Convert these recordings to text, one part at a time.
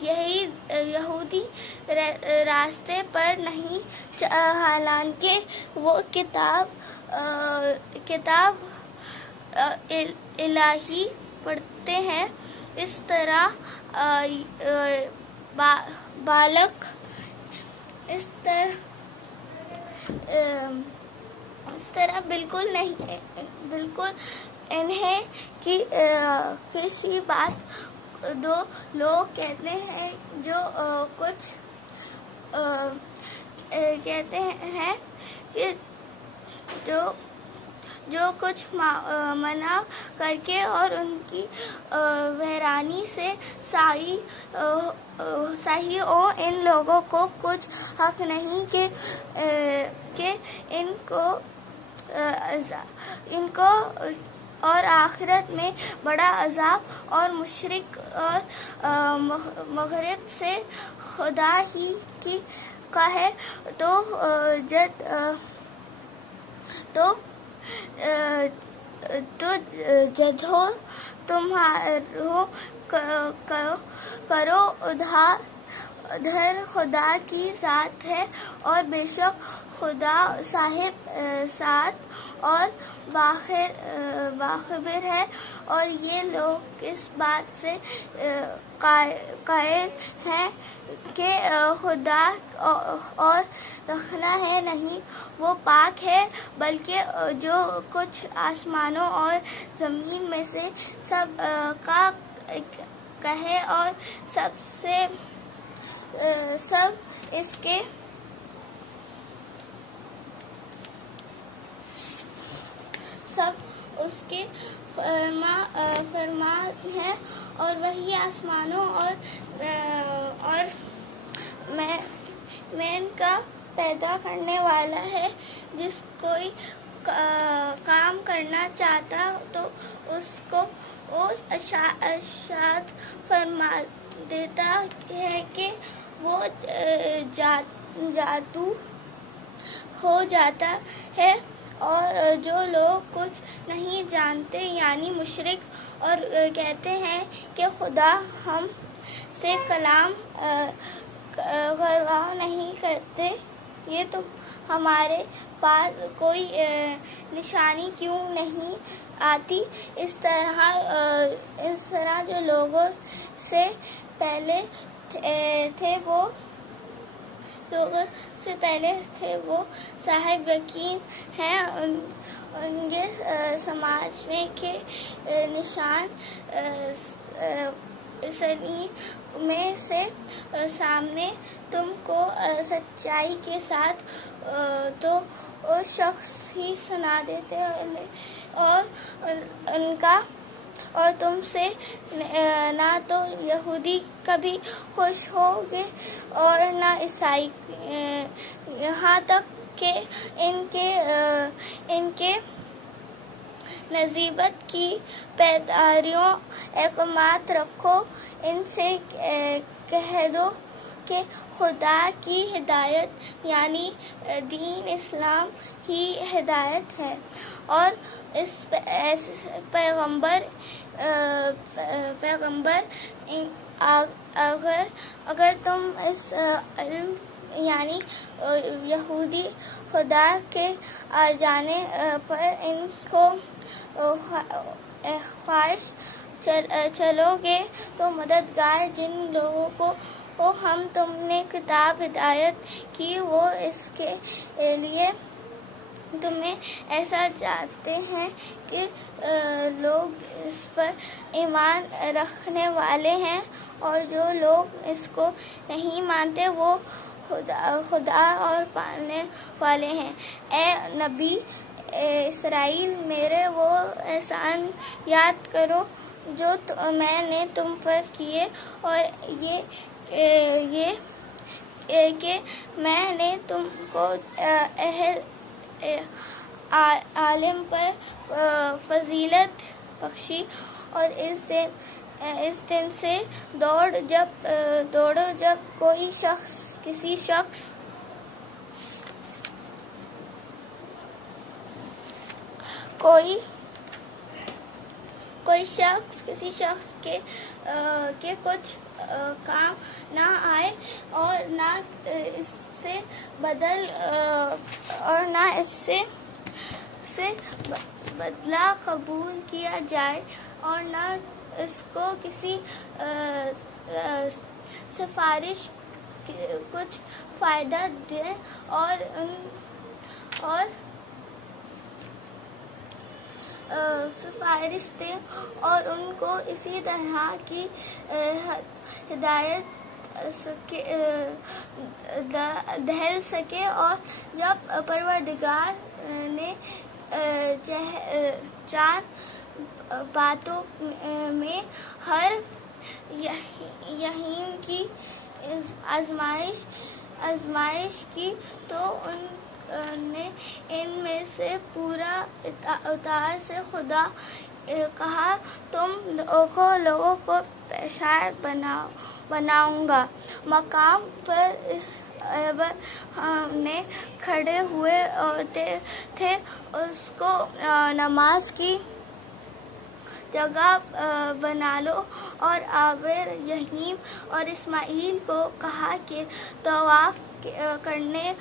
یہی یہودی راستے پر نہیں، حالانکہ وہ کتاب الہی پڑھتے ہیں۔ اس طرح بالکل انہیں کسی بات دو لوگ کہتے ہیں جو کچھ کہتے ہیں کہ جو کچھ منع کر کے اور ان کی ویرانی سے صحیح ہو، ان لوگوں کو کچھ حق نہیں کہ ان کو اور آخرت میں بڑا عذاب اور مشرق اور مغرب سے خدا ہی کی قہر تو جدھو تمہارو کرو ادھر خدا کی ذات ہے، اور بے شک خدا صاحب ساتھ اور باخبر ہے۔ اور یہ لوگ اس بات سے قائل ہیں کہ خدا اور رکھنا ہے نہیں، وہ پاک ہے، بلکہ جو کچھ آسمانوں اور زمین میں سے سب کا کہے اور سب اس کے فرمان ہے، اور وہی آسمانوں اور مین کا پیدا کرنے والا ہے۔ جس کوئی کام کرنا چاہتا تو اس کو ارشاد فرما دیتا ہے کہ وہ جادو ہو جاتا ہے۔ اور جو لوگ کچھ نہیں جانتے یعنی مشرک اور کہتے ہیں کہ خدا ہم سے کلام پرواہ نہیں کرتے، یہ تو ہمارے پاس کوئی نشانی کیوں نہیں آتی؟ اس طرح جو لوگوں سے پہلے تھے وہ صاحب یقین ہیں، ان کے سمجھنے کے نشان سنی میں سے سامنے تم کو سچائی کے ساتھ تو وہ شخص ہی سنا دیتے اور تم سے نہ تو یہودی کبھی خوش ہوگے اور نہ عیسائی، یہاں تک کہ ان کے نسبت کی پیداریوں اقامات رکھو۔ ان سے کہہ دو کہ خدا کی ہدایت یعنی دین اسلام ہی ہدایت ہے، اور اس پیغمبر اگر تم اس علم یعنی یہودی خدا کے آ جانے پر ان کو خواہش چلو گے تو مددگار جن لوگوں کو ہم تم نے کتاب ہدایت کی وہ اس کے لیے تمہیں ایسا چاہتے ہیں کہ لوگ اس پر ایمان رکھنے والے ہیں، اور جو لوگ اس کو نہیں مانتے وہ خدا اور پالنے والے ہیں۔ اے نبی اسرائیل، میرے وہ احسان یاد کرو جو میں نے تم پر کیے، اور یہ کہ میں نے تم کو اہل عالم پر فضیلت بخشی، اور اس دن سے دوڑو جب کسی شخص کوئی شخص کسی شخص کے کچھ کام نہ آئے اور نہ اس سے بدلہ قبول کیا جائے اور نہ اس کو کسی سفارش کچھ فائدہ دے اور سفارش دیں اور ان کو اسی طرح کی ہدایت دہل سکے. اور جب پروردگار نے چند باتوں میں ہر یہین کی آزمائش کی تو نے ان میں سے پورا اتار سے خدا کہا تم لوگوں کو پیشار بناؤں گا. مقام پر اس نے کھڑے ہوئے تھے اس کو نماز کی جگہ بنا لو. اور آبر یحیم اور اسماعیل کو کہا کہ طواف کرنے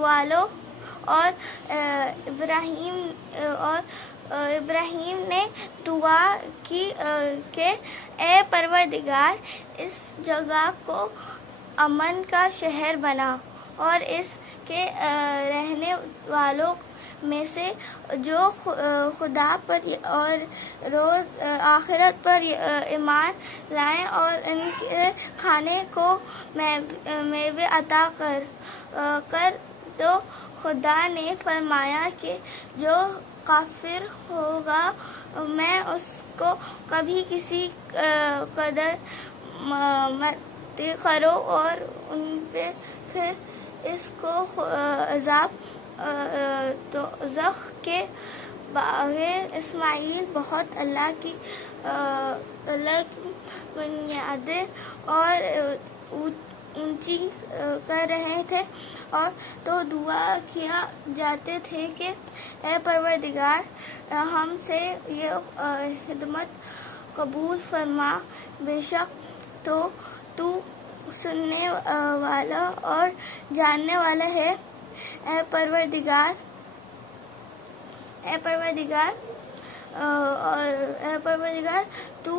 والوں اور ابراہیم نے دعا کی کہ اے پروردگار اس جگہ کو امن کا شہر بنا اور اس کے رہنے والوں میں سے جو خدا پر اور روز آخرت پر ایمان لائیں اور ان کے کھانے کو میوے عطا کر. تو خدا نے فرمایا کہ جو کافر ہوگا میں اس کو کبھی کسی قدر مت کرو اور ان پہ پھر اس کو عذاب دوزخ کے بغیر. اسماعیل بہت اللہ کی بنیادیں اور اونچی کر رہے تھے اور تو دعا کیا جاتے تھے کہ اے پروردگار ہم سے یہ خدمت قبول فرما. بے شک تو سننے والا اور جاننے والا ہے. اے پروردگار تو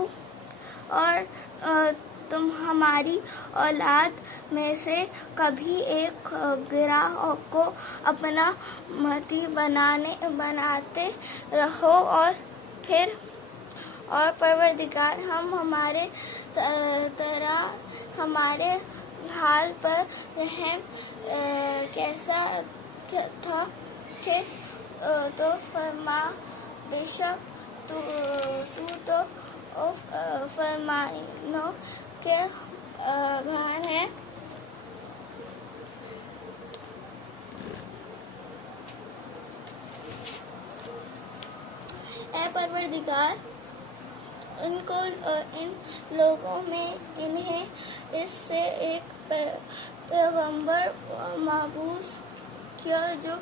اور تم ہماری اولاد میں سے کبھی ایک گروہ کو اپنا متی بناتے رہو اور پروردگار ہم ہمارے طرح ہمارے حال پر رحم کیسا تھا کہ تو فرما. بے شک تو فرمانوں کے بھان ہے. اے پروردگار ان لوگوں میں انہیں اس سے ایک پیغمبر مبعوث کیا جو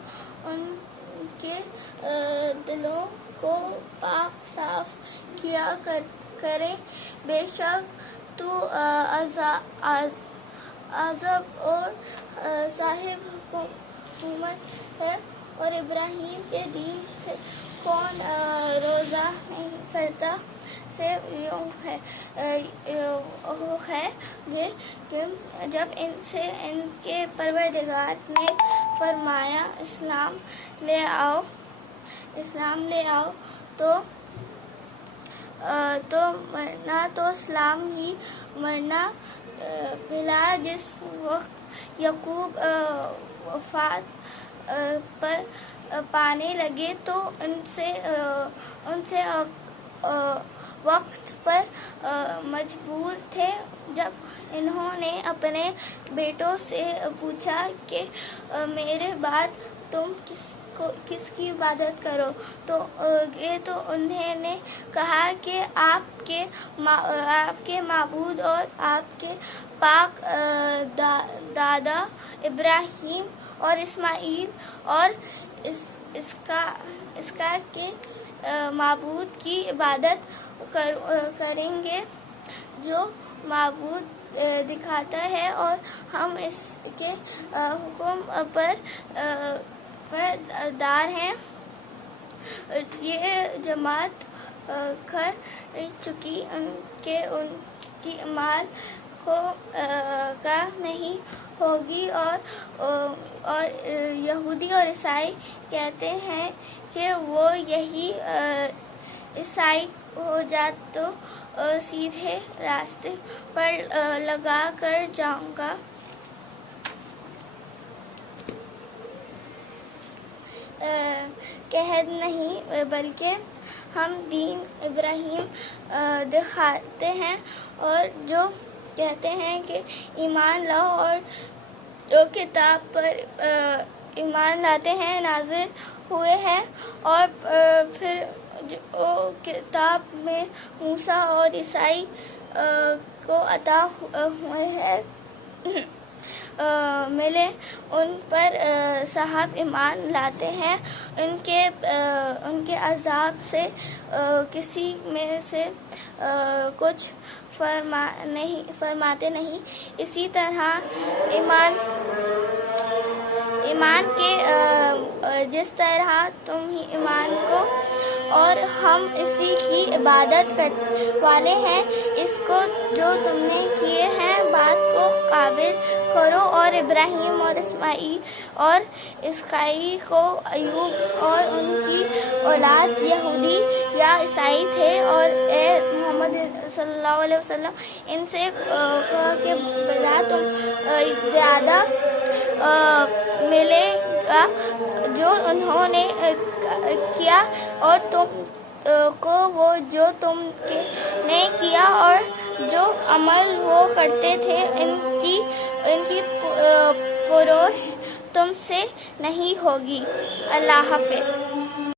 ان کے دلوں کو پاک صاف کیا کرے. بے شک تو عذاب اور صاحب حکمت ہے. اور ابراہیم کے دین سے کون روزہ نہیں کرتا سے یوں ہے کہ جب ان سے ان کے پروردگار نے فرمایا اسلام لے آؤ تو مرنا تو اسلام ہی مرنا. بلا جس وقت یعقوب وفات پر پانے لگے تو ان سے وقت پر مجبور تھے. جب انہوں نے اپنے بیٹوں سے پوچھا کہ میرے بعد تم کس کی عبادت کرو تو انہوں نے کہا کہ آپ کے معبود اور آپ کے پاک دادا ابراہیم اور اسماعیل اور اس کا کے معبود کی عبادت کریں گے جو معبود دکھاتا ہے، اور ہم اس کے حکم پر دار ہیں۔ یہ جماعت کر چکی کہ ان کی مال کو کا نہیں ہوگی، اور یہودی اور عیسائی کہتے ہیں کہ وہ یہی عیسائی ہو جات تو سیدھے راستے پر لگا کر جاؤں گا۔ قحط نہیں بلکہ ہم دین ابراہیم دکھاتے ہیں، اور جو کہتے ہیں کہ ایمان لاؤ اور جو کتاب پر ایمان لاتے ہیں نازل ہوئے ہیں، اور پھر جو کتاب میں موسیٰ اور عیسائی کو عطا ہوئے ہیں ملے، ان پر صاحب ایمان لاتے ہیں، ان کے عذاب سے کسی میں سے کچھ فرماتے نہیں۔ اسی طرح ایمان کے جس طرح تم ہی ایمان کو اور ہم اسی کی عبادت کرنے والے ہیں، اس کو جو تم نے کیے ہیں بات کو قابل کرو، اور ابراہیم اور اسماعیل اور اسحاق و ایوب اور ان کی اولاد یہودی یا عیسائی تھے، اور اے محمد صلی اللہ علیہ وسلم ان سے کہا کہ بلا تم زیادہ ملے گا جو انہوں نے کیا، اور تم کو وہ جو تم نے کیا اور جو عمل وہ کرتے تھے ان کی پروش تم سے نہیں ہوگی۔ اللہ حافظ۔